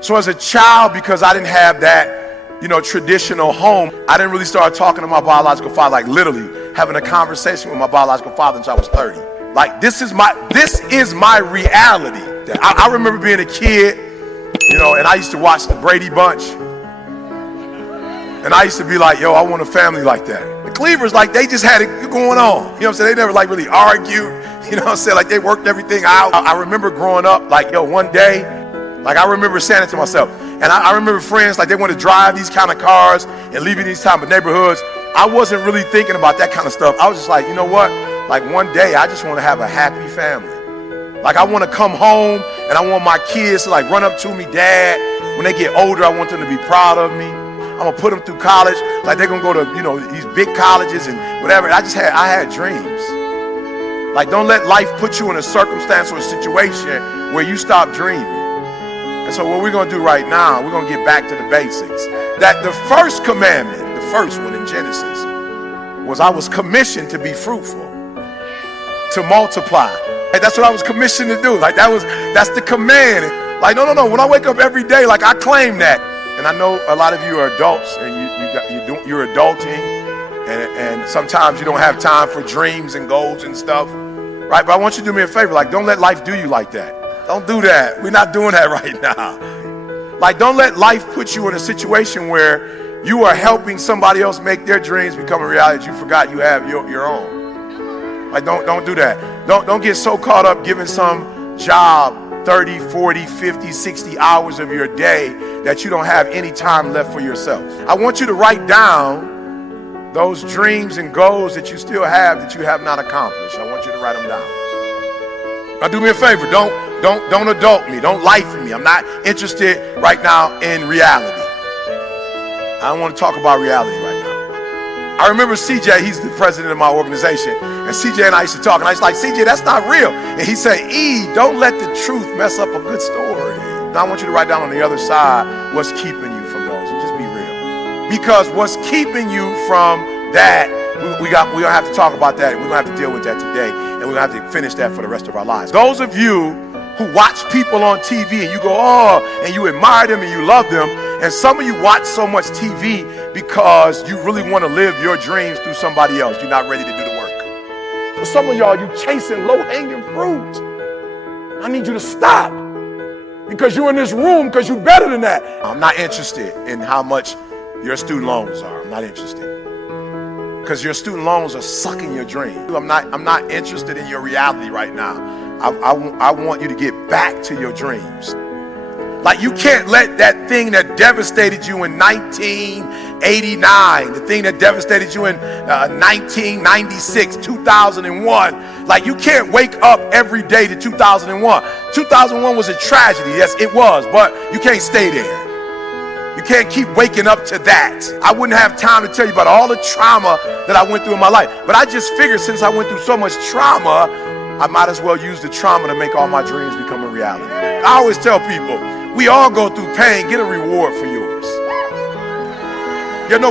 So as a child, because I didn't have that, traditional home, I didn't really start talking to my biological father, like literally having a conversation with my biological father until I was 30. Like this is my reality. I remember being a kid, and I used to watch the Brady Bunch. And I used to be like, yo, I want a family like that. The Cleavers, like, they just had it going on. You know what I'm saying? They never, like, really argued. You know what I'm saying? Like, they worked everything out. I remember growing up, like, yo, one day, like, I remember saying it to myself. And I remember friends, like, they want to drive these kind of cars and live in these type of neighborhoods. I wasn't really thinking about that kind of stuff. I was just like, you know what? Like, one day, I just want to have a happy family. Like, I want to come home, and I want my kids to, like, run up to me, Dad. When they get older, I want them to be proud of me. I'm gonna put them through college, like they're gonna go to, these big colleges and whatever. I had dreams. Like, don't let life put you in a circumstance or a situation where you stop dreaming. And so what we're gonna do right now, we're gonna get back to the basics. That the first commandment, the first one in Genesis, was I was commissioned to be fruitful, to multiply. Like, that's what I was commissioned to do. Like, that's the command. Like, no. When I wake up every day, like, I claim that. And I know a lot of you are adults, and you're adulting, and sometimes you don't have time for dreams and goals and stuff, right? But I want you to do me a favor, like, don't let life do you like that. Don't do that. We're not doing that right now. Like, don't let life put you in a situation where you are helping somebody else make their dreams become a reality that you forgot you have your own. Like, don't do that. Don't get so caught up giving some job 30, 40, 50, 60 hours of your day that you don't have any time left for yourself. I want you to write down those dreams and goals that you still have that you have not accomplished. I want you to write them down. Now do me a favor, don't adult me, don't life me. I'm not interested right now in reality. I don't want to talk about reality right now. I remember CJ, he's the president of my organization, and CJ and I used to talk, and I was like, CJ, that's not real. And he said, don't let the truth mess up a good story. Now I want you to write down on the other side what's keeping you from those, and just be real. Because what's keeping you from that, we're gonna have to talk about that, and we're gonna have to deal with that today, and we're gonna have to finish that for the rest of our lives. Those of you who watch people on TV and you go, and you admire them and you love them, and some of you watch so much TV because you really want to live your dreams through somebody else. You're not ready to do the work. For some of y'all, you chasing low-hanging fruit. I need you to stop, because you're in this room because you're better than that. I'm not interested in how much your student loans are. I'm not interested, because your student loans are sucking your dream. I'm not interested in your reality right now. I want you to get back to your dreams. Like, you can't let that thing that devastated you in 1989, the thing that devastated you in 1996, 2001, like, you can't wake up every day to 2001. 2001 was a tragedy, yes it was, but you can't stay there. You can't keep waking up to that. I wouldn't have time to tell you about all the trauma that I went through in my life, but I just figured since I went through so much trauma, I might as well use the trauma to make all my dreams become a reality. I always tell people, we all go through pain. Get a reward for yours.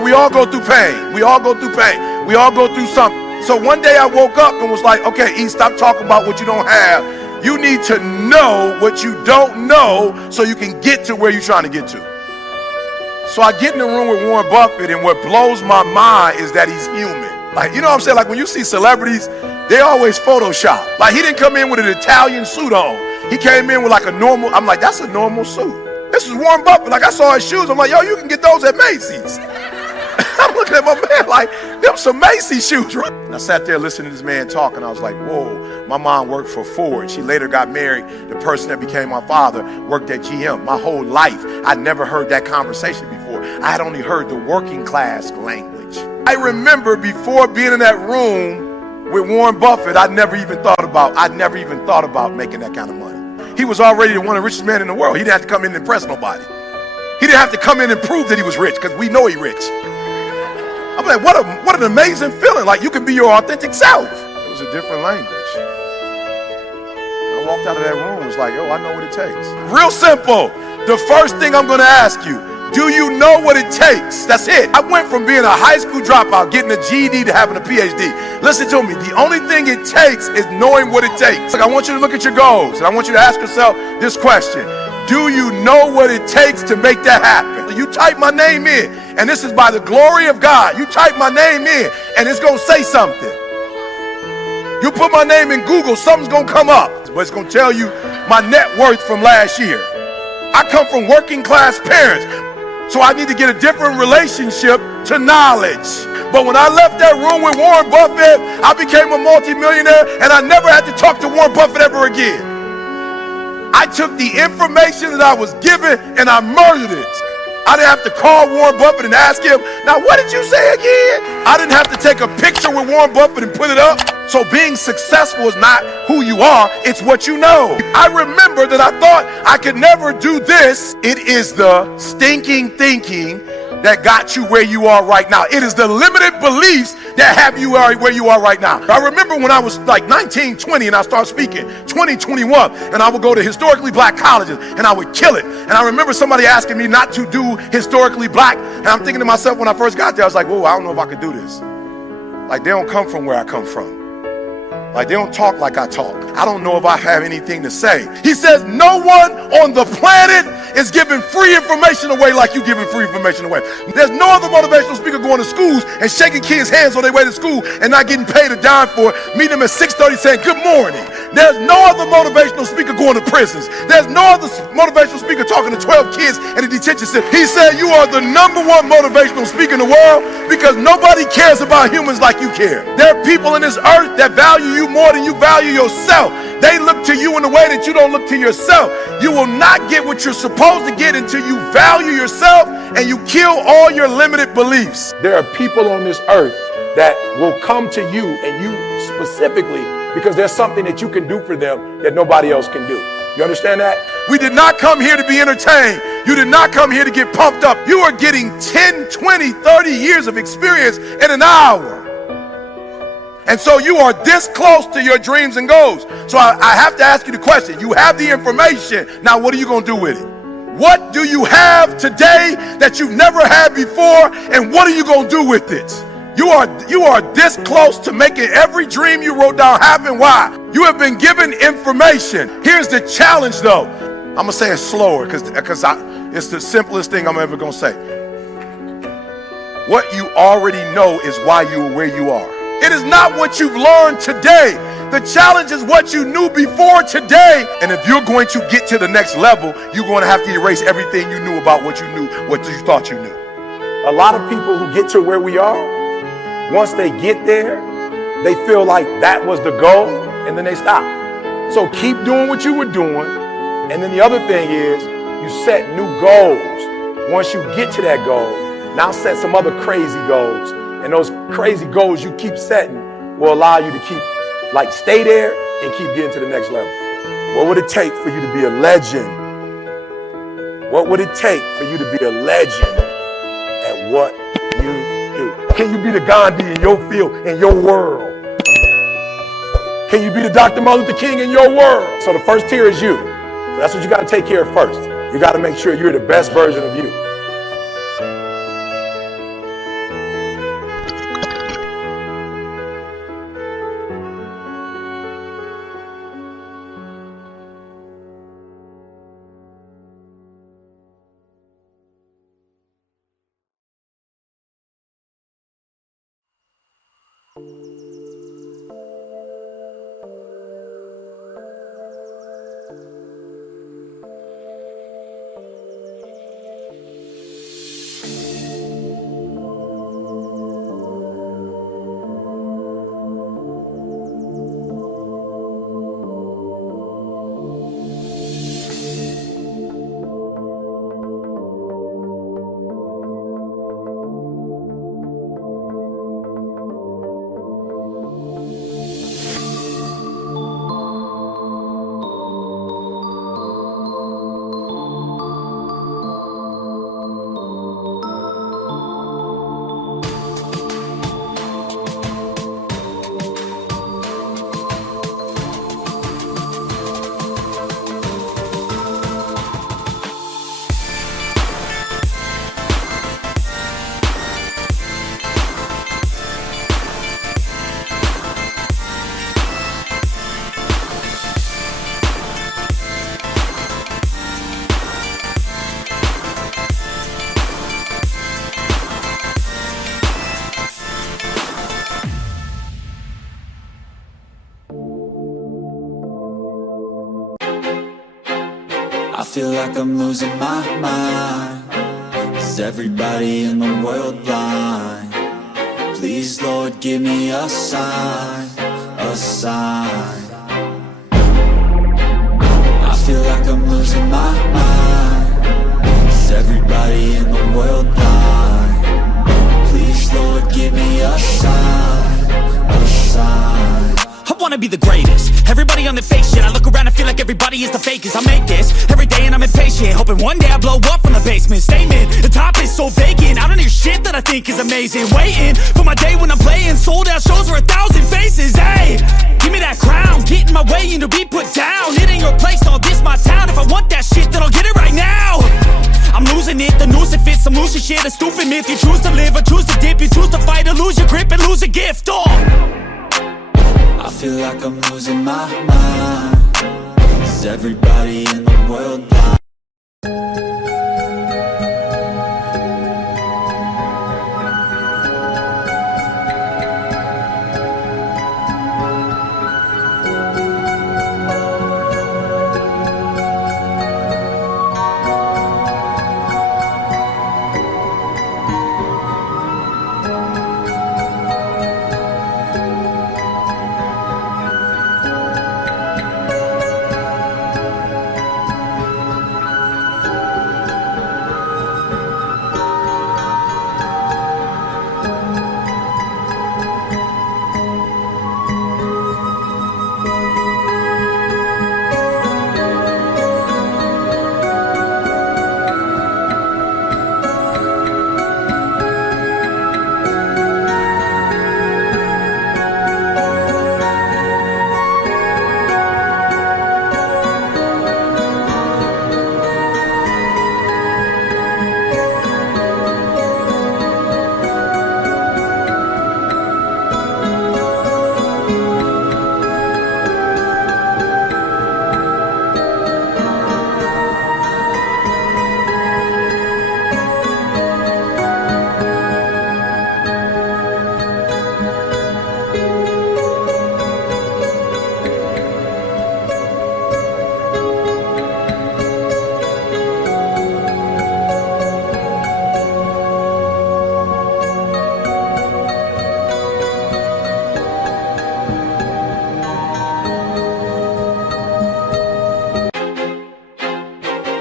We all go through pain. We all go through pain. We all go through something. So one day I woke up and was like, okay, E, stop talking about what you don't have. You need to know what you don't know so you can get to where you're trying to get to. So I get in the room with Warren Buffett, and what blows my mind is that he's human. Like, you know what I'm saying? Like, when you see celebrities, they always Photoshop. Like, he didn't come in with an Italian suit on. He came in with like a normal, I'm like, that's a normal suit. This is Warren Buffett. Like, I saw his shoes. I'm like, yo, you can get those at Macy's. I'm looking at my man like, them some Macy's shoes, right? And I sat there listening to this man talk, and I was like, whoa, my mom worked for Ford. She later got married. The person that became my father worked at GM. My whole life, I never heard that conversation before. I had only heard the working class language. I remember before being in that room with Warren Buffett, I never even thought about making that kind of money. He was already one of the richest men in the world. He didn't have to come in and impress nobody. He didn't have to come in and prove that he was rich, because we know he's rich. I'm like, what an amazing feeling. Like, you can be your authentic self. It was a different language. I walked out of that room and was like, yo, I know what it takes. Real simple. The first thing I'm going to ask you, do you know what it takes? That's it. I went from being a high school dropout, getting a GED, to having a PhD. Listen to me. The only thing it takes is knowing what it takes. Like, I want you to look at your goals, and I want you to ask yourself this question. Do you know what it takes to make that happen? You type my name in, and this is by the glory of God. You type my name in, and it's going to say something. You put my name in Google, something's going to come up. But it's going to tell you my net worth from last year. I come from working class parents, so I need to get a different relationship to knowledge. But when I left that room with Warren Buffett, I became a multimillionaire, and I never had to talk to Warren Buffett ever again. I took the information that I was given and I murdered it. I didn't have to call Warren Buffett and ask him, now what did you say again? I didn't have to take a picture with Warren Buffett and put it up. So being successful is not who you are, it's what you know. I remember that I thought I could never do this. It is the stinking thinking that got you where you are right now. It is the limited beliefs that have you where you are right now. I remember when I was like 19, 20 and I started speaking, 20, 21, and I would go to historically black colleges and I would kill it. And I remember somebody asking me not to do historically black, and I'm thinking to myself when I first got there, I was like, whoa, I don't know if I could do this. Like, they don't come from where I come from. Like, they don't talk like I talk. I don't know if I have anything to say. He says no one on the planet is giving free information away like you giving free information away. There's no other motivational speaker going to schools and shaking kids' hands on their way to school and not getting paid a dime for it, meeting them at 6:30 saying good morning. There's no other motivational speaker going to prisons. There's no other motivational speaker talking to 12 kids in a detention center. He said you are the #1 motivational speaker in the world because nobody cares about humans like you care. There are people in this earth that value you more than you value yourself. They look to you in a way that you don't look to yourself. You will not get what you're supposed to get until you value yourself and you kill all your limited beliefs. There are people on this earth that will come to you, and you specifically, because there's something that you can do for them that nobody else can do. You understand that? We did not come here to be entertained. You did not come here to get pumped up. You are getting 10, 20, 30 years of experience in an hour. And so you are this close to your dreams and goals. So I have to ask you the question. You have the information. Now what are you going to do with it? What do you have today that you've never had before? And what are you going to do with it? You are this close to making every dream you wrote down happen. Why? You have been given information. Here's the challenge though. I'm going to say it slower because it's the simplest thing I'm ever going to say. What you already know is why you are where you are. It is not what you've learned today. The challenge is what you knew before today. And if you're going to get to the next level, you're going to have to erase everything you knew about what you knew, what you thought you knew. A lot of people who get to where we are, once they get there, they feel like that was the goal, and then they stop. So keep doing what you were doing. And then the other thing is you set new goals. Once you get to that goal, now set some other crazy goals. And those crazy goals you keep setting will allow you to stay there and keep getting to the next level. What would it take for you to be a legend? What would it take for you to be a legend at what you do? Can you be the Gandhi in your field, in your world? Can you be the Dr. Martin Luther King in your world? So the first tier is you. So that's what you got to take care of first. You got to make sure you're the best version of you. like I'm losing my mind. Is everybody in the world blind? Please, Lord, give me a sign, a sign. I feel like I'm losing my mind. Is everybody in the world blind? Please, Lord, give me a sign, a sign. I wanna be the greatest. Everybody on the fake shit. I look around and feel like everybody is the fakest. I make this every day and I'm impatient, hoping one day I blow up from the basement. Statement, the top is so vacant. I don't hear shit that I think is amazing. Waiting for my day when I'm playing sold out shows for 1,000 faces. Hey, give me that crown, get in my way and to be put down. It ain't your place, no, this my town. If I want that shit, then I'll get it right now. I'm losing it, the noose it fits, some losing shit, a stupid myth. You choose to live or choose to dip, you choose to fight or lose your grip and lose a gift. I feel like I'm losing my mind. Is everybody in the world blind?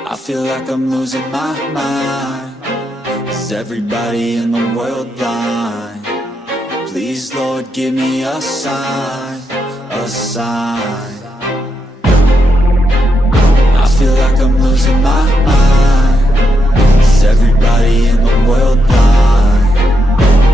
I feel like I'm losing my mind. Is everybody in the world blind? Please, Lord, give me a sign, a sign. I feel like I'm losing my mind. Is everybody in the world blind?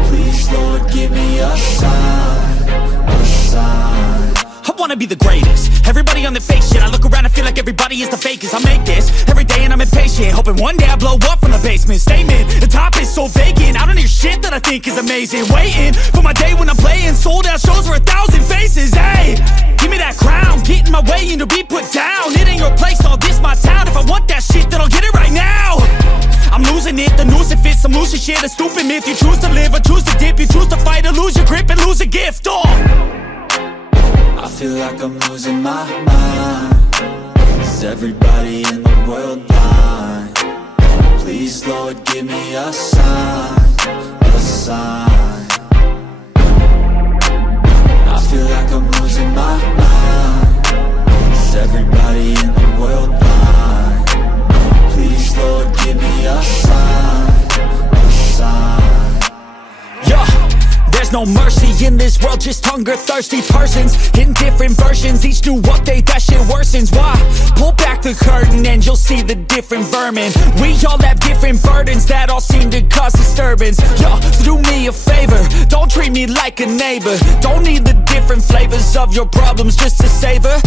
Please, Lord, give me a sign, a sign. I wanna be the greatest. Everybody on the fake shit. I look around and feel like everybody is the fakest. I make this every day and I'm impatient, hoping one day I blow up from the basement. Statement, the top is so vacant. I don't hear shit that I think is amazing. Waiting for my day when I'm playing sold out shows for 1,000 faces. Hey, give me that crown, get in my way and to be put down. It ain't your place, no, this my town. If I want that shit, then I'll get it right now. I'm losing it, the noose it fits, some losing shit, a stupid myth. You choose to live or choose to dip, you choose to fight or lose your grip and lose a gift. I feel like I'm losing my mind. Is everybody in the world blind? Please, Lord, give me a sign, a sign. I feel like I'm losing my mind. Is everybody in the world blind? Please, Lord, give me a sign, a sign. Yeah. There's no mercy in this world, just hunger-thirsty persons in different versions, each new update, that shit worsens. Why? Pull back the curtain and you'll see the different vermin. We all have different burdens that all seem to cause disturbance. Yo, so do me a favor, don't treat me like a neighbor. Don't need the different flavors of your problems just to savor.